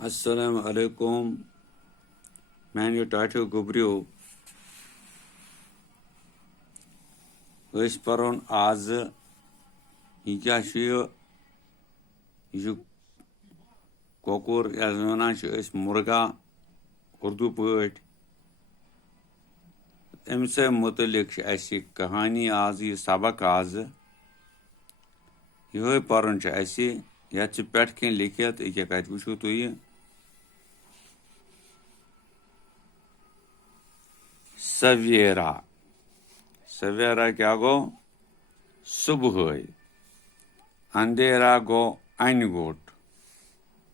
Assalamu alaikum. Man, you title Gubriu. Whisperon az Hikashu you Kokur Yazmanach is Murga Urdu poet. Emse Mutulik ऐसी कहानी आज ये सबक आज यह पढ़ने ऐसी या चिपट के लिखे तो एक कहते पूछो तो ये सवेरा सवेरा क्या गो सुबह अंधेरा गो अनगोट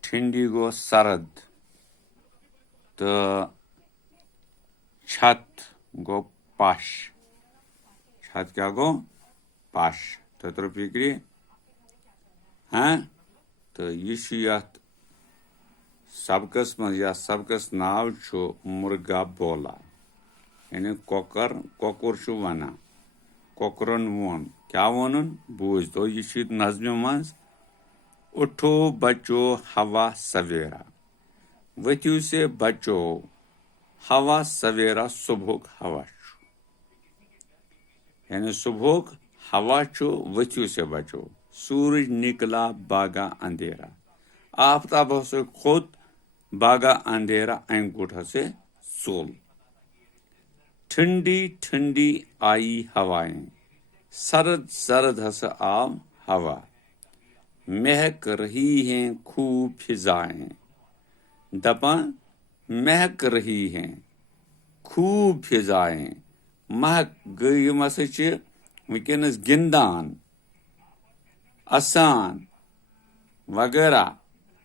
ठंडी गो सरद तो छत गो पाश छत क्या गो पाश तो फिक्री हाँ तो यह सबकस मज या सबकस नाव छो मुर्गा बोला यानी कोकर छो वना कोकरन वोन क्या वोनन बूझ तो यह नज्म मज उठो बचो हवा सवेरा वथ्यू से बचो हवा सवेरा सुबह हवा यानी सुबह हवा छो वथ्यू से बचो सूरज निकला बागा अंधेरा आफताब से खुद बागा अंधेरा अंगूठा से सोल ठंडी ठंडी आई हवाएं सरद सरद हस आव हवा महक रही हैं खूब फिजाएं दपा महक रही हैं खूब फिजाएं महक गई मसच वनस गिंदान आसान वगैरह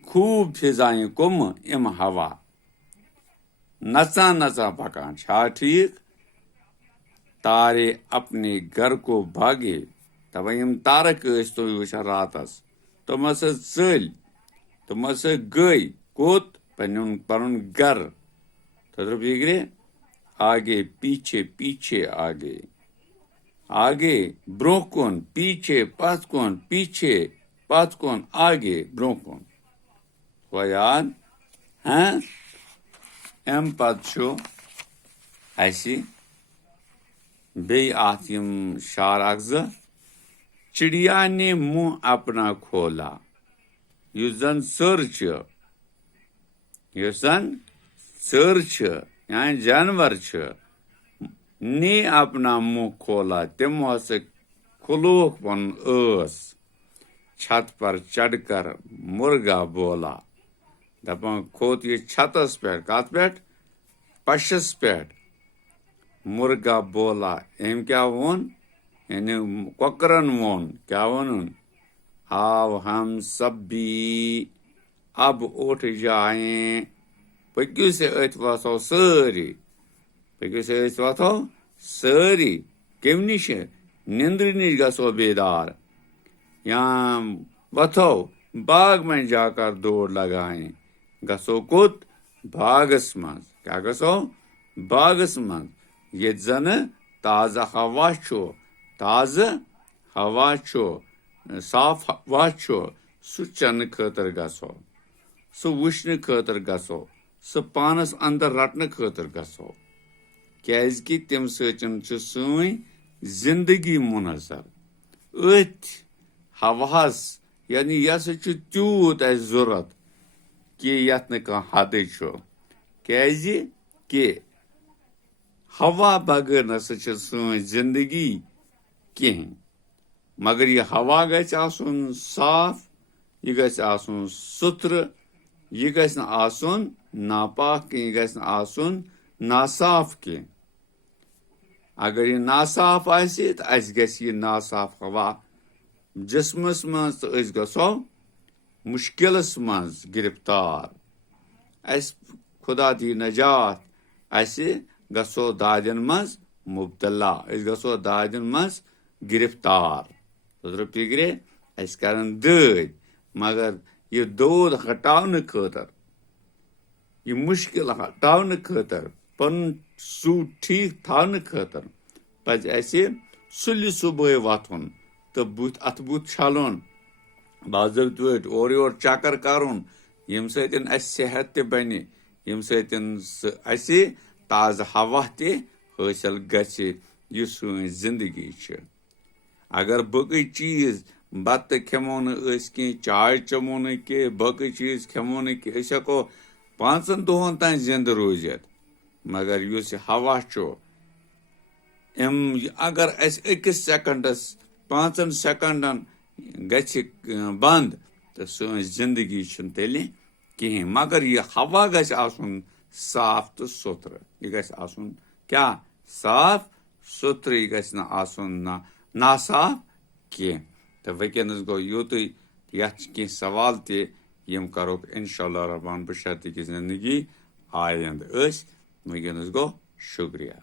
खूब फिजाएं कुम इम हवा नचा नचा पकान छा ठीक तारे अपने घर को भागे तब यम तारक तो वुचान रातस तुम चल तुम गई कोत पन घर तो फिक्रे आगे पीछे पीछे आगे आगे ब्रोह कोन पीछे पथ कोन पीछे पथ कोन आगे ब्रोह कोन याद हाँ एम पत ऐसी बे आतिम शार अगज चिड़िया ने मुंह अपना खोला युजन सर्च यहाँ जानवर ने अपना मुंह खोला तिमो से खुलोक पन छत पर चढ़कर मुर्गा बोला दपा खोत ये छतस पे कत पे पशस पे मुर्गा बोला एम क्या वोन यानी कोकरन वोन क्या वोन आओ हम सब भी अब उठ जाएं पक्यू से अथवा सारी पक्यू से अथवा सारी कम नश निंद्र नश गो बेदार यहाँ वथो बाग में जाकर दौड़ लगाएं गसो कुत बागस मज क्या गसो बागस मज ये जन ताज़ा हवा छो ताज़ा हवा छो साफ हवा छो सु चन खतर गसो सु वुश्न खतर गसो सु पानस अंदर रटन खतर गसो कि तम सई जिंदगी मुनसर अथ हवास यानी यह तूत जरूरत कि यत न हद कि हवा बगैर न सई जिंदगी कहें मगर यह हवा गछ आसुन साफ यह गछ आसुन सुथ्र यह गछ न आसुन नापाक यह गछ न आसुन नासाफ कहें अगर यह नासाफ आसि तो अस गछ यह नासाफ हवा जिस्मस मज तो अस गसो मुश्किलस मज गिरफ्तार अस खुदा दी नजात अस गसो दादन मज मुब्तला अस गसो दादन मज गिरफ्तार तो फिक्रे अस करन दद मगर यह दौद हटाने खतर यह मुश्किल हटाने खतर पन सू ठीक थाने खतर पज ऐसे सुलि सुबह वथुन तो बुत अत बुत छालन बाजब और चक्कर करुन यम सतन सेहत ते बने, यम सतन असे ताज़ हवा ते हासिल गछे यु सन जिंदगी छ। अगर बकई चीज बत खेमो न कह, चाय चमो न कह, बकई चीज खेमो न कह, हको 5 दोहन तान जिंद रोजित। मगर युस हवा छो अगर अकिस सेकंडस 5 सेकंडन गछ बंद तो सन जिंदगी तेल कहें। मगर यह हवा गछ आसुन साफ तो सुथर, यह गछ आसुन क्या साफ सुथर, यह गछ ना आसुन ना साफ कह। तो वनकस गो यूत कह सवाल ते यम करो इंशाअल्लाह रहमान बशर्ते कि जिंदगी आयंद। वनकस गो शुक्रिया।